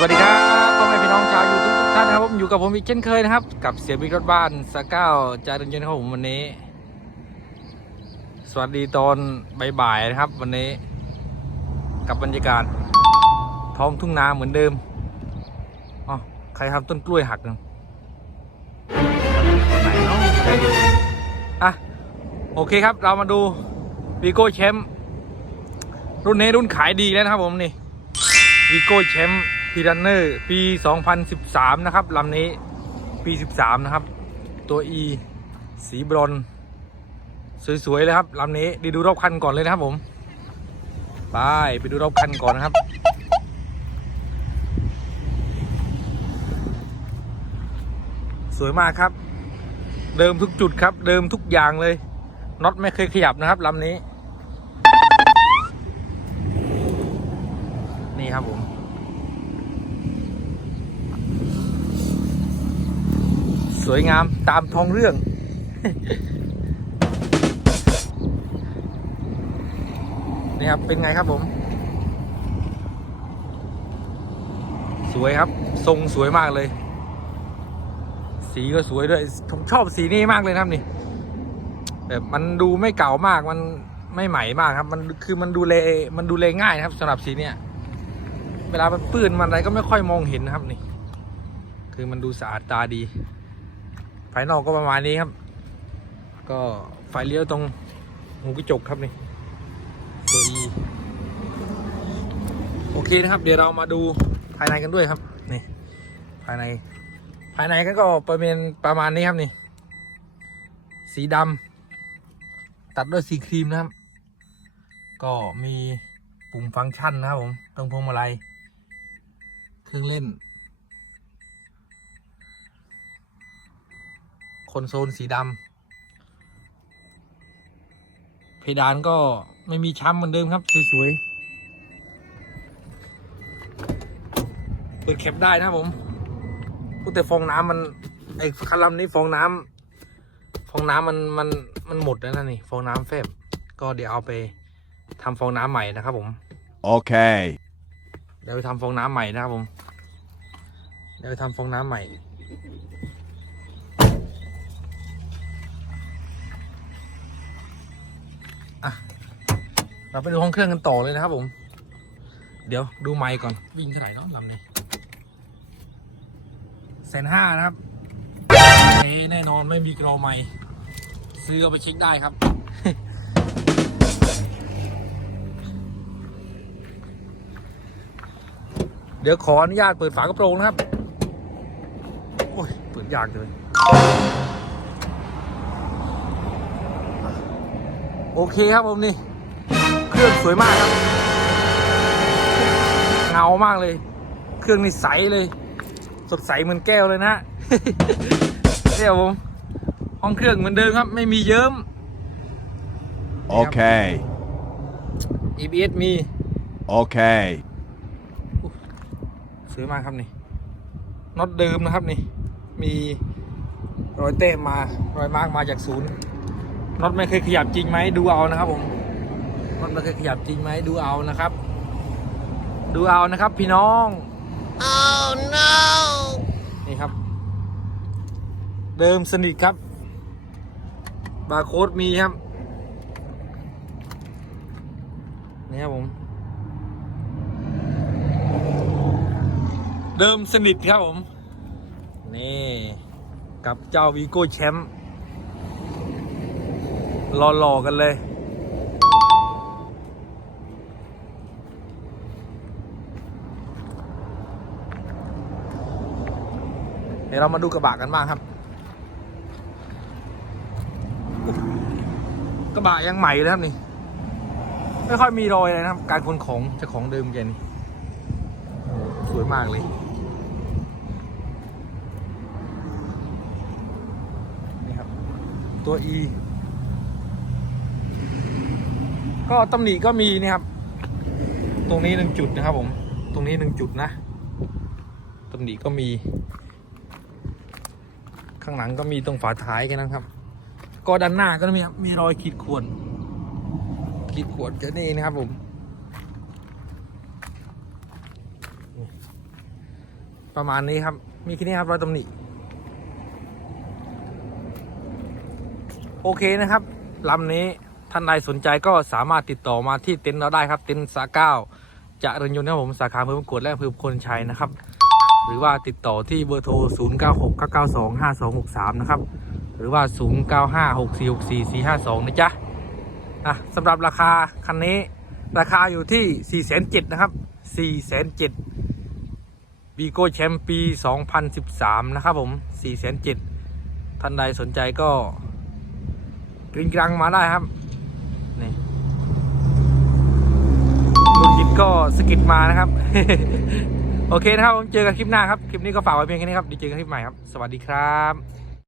สวัสดีครับพ่อีกเช่นเคยนะครับ กับเสียบิ๊กรถบ้านสก้าจารึงเย็นครับผมวันนี้ สวัสดีตอนบ่ายๆนะครับ วันนี้ กับบรรยากาศท้องทุ่งนาเหมือนเดิมอ๋อใครทำต้นกล้วยหักนึงไหนเนาะอะโอเคครับเรามาดูวีโก้แชมป์รุ่นนี้รุ่นขายดีแล้วนะครับผมนี่วีโก้แชมป์ พีรันเนอร์ปี 2013 นะครับลำนี้ปี 13 นะครับ ตัว E สีบรอนสวย ๆ เลยครับลำนี้ดีดูรอบคันก่อนเลยนะครับผม ไปไปดูรอบคันก่อนนะครับ สวยมากครับ เดิมทุกจุดครับ เดิมทุกอย่างเลยน็อตไม่เคยขยับนะครับลำนี้ครับผม สวยงามตามท้องเรื่อง นี่ครับ เป็นไงครับผม สวยครับ ทรงสวยมากเลย สีก็สวยด้วยผมชอบสีนี้มากเลยครับนี่แบบมันดูไม่เก่ามากมันไม่ใหม่มากครับ มันคือมันดูเลมันดูเลง่ายครับสำหรับสีเนี้ยเวลามันปื้นมันอะไรก็ไม่ค่อยมองเห็นนะครับนี่ คือมันดูสะอาดตาดีายนอกก็ประมาณนี้ครับ ก็ไฟเลี้ยวตรงหูกระจกครับนี่ตัว E โอเคนะครับ เดี๋ยวเรามาดูภายในกันด้วยครับนี่ภายใน ภายในก็ประมาณประมาณนี้ครับนี่ สีดำตัดด้วยสีครีมนะครับ ก็มีปุ่มฟังก์ชันนะครับผมตรงพวงมาลัยเครื่องเล่น คอนโซลสีดำเพดานก็ไม่มีช้ำเหมือนเดิมครับ สวยๆ เปิดแคปได้นะครับผมพูดแต่ฟองน้ำมันไอ้คันลำนี้ฟองน้ำฟองน้ำมันมันมันหมดแล้วนะนี่ฟองน้ำแฟบก็เดี๋ยวเอาไปทำฟองน้ำใหม่นะครับผม Okay. เดี๋ยวไปทำฟองน้ำใหม่นะครับผม เดี๋ยวไปทำฟองน้ำใหม่ อะ เราไปดูห้องเครื่องกันต่อเลยนะครับผม เดี๋ยวดูไมค์ก่อน วิ่งเท่าไหร่เนาะลำนี้แสนห้านะครับเอแน่นอนไม่มีกรอไมค์ซื้อเอาไปเช็คได้ครับเดี๋ยวขออนุญาตเปิดฝากระโปรงนะครับ โอ้ย เปิดยากเลย โอเคครับผมนี่ เครื่องสวยมากครับ เงามากเลย เครื่องนี่ใสเลย สดใสเหมือนแก้วเลยนะเนี่ยผม ห้องเครื่องเหมือนเดิมครับ ไม่มีเยิ้ม Okay. EBS มี Okay. สวยมากครับนี่น็อตเดิมนะครับนี่ มีรอยเต้มมารอยมาร์กมาจากศูนย์ น็อตไม่เคยขยับจริงไหมดูเอานะครับผมน็อตไม่เคยขยับจริงไหมดูเอานะครับ ดูเอานะครับ พี่น้อง oh no นี่ครับ เดิมสนิทครับ บาร์โค้ดมีครับนี่ครับผม เดิมสนิทครับผม นี่ กับเจ้าวีโก้แชมป์ รอๆกันเลย เดี๋ยวเรามาดูกระบะกันบ้างครับ กระบะยังใหม่เลยครับนี่ ไม่ค่อยมีรอยเลยนะครับ การขนของเจะของเดิมแกนี่สวยมากเลยนี่ครับตัว E ก็ตำหนิก็มีนะครับ ตรงนี้หนึ่งจุดนะครับผม ตรงนี้หนึ่งจุดนะตำหนิก็มี ข้างหลังก็มีตรงฝาท้ายแค่นั้นครับ ก็ด้านหน้าก็มีมีรอยขีดข่วนขีดข่วนแค่นี้นะครับผมประมาณนี้ครับ มีแค่นี้ครับรอยตำหนิ โอเคนะครับลำนี้ ท่านใดสนใจก็สามารถติดต่อมาที่เต็นท์เราได้ครับ เต็นท์สาเก้าจะเริญยนต์นะครับผมสาขาเภอพระกวดและอำเภอคนชัยนะครับ หรือว่าติดต่อที่เบอร์โทร 0 9 6 9 9 2 5 2 6 3 นะครับ หรือว่า 0 9 5 6 4 6 4 4 5 2 นะจ๊ะอะสำหรับราคาคันนี้ราคาอยู่ที่ 4 7 0 0 0นะครับ 4 7 0 0 0บีโก้แชมป์ปี 2013 นะครับผม 4 7 0 0 0ท่านใดสนใจก็กริ้งกรังมาได้ครับ นี่ิดก็สกิดมานะครับ โอเคนะครับผมเจอกันคลิปหน้าครับ คลิปนี้ก็ฝากไว้เพียงแค่นี้ครับดีเจอกันคลิปใหม่ครับ สวัสดีครับ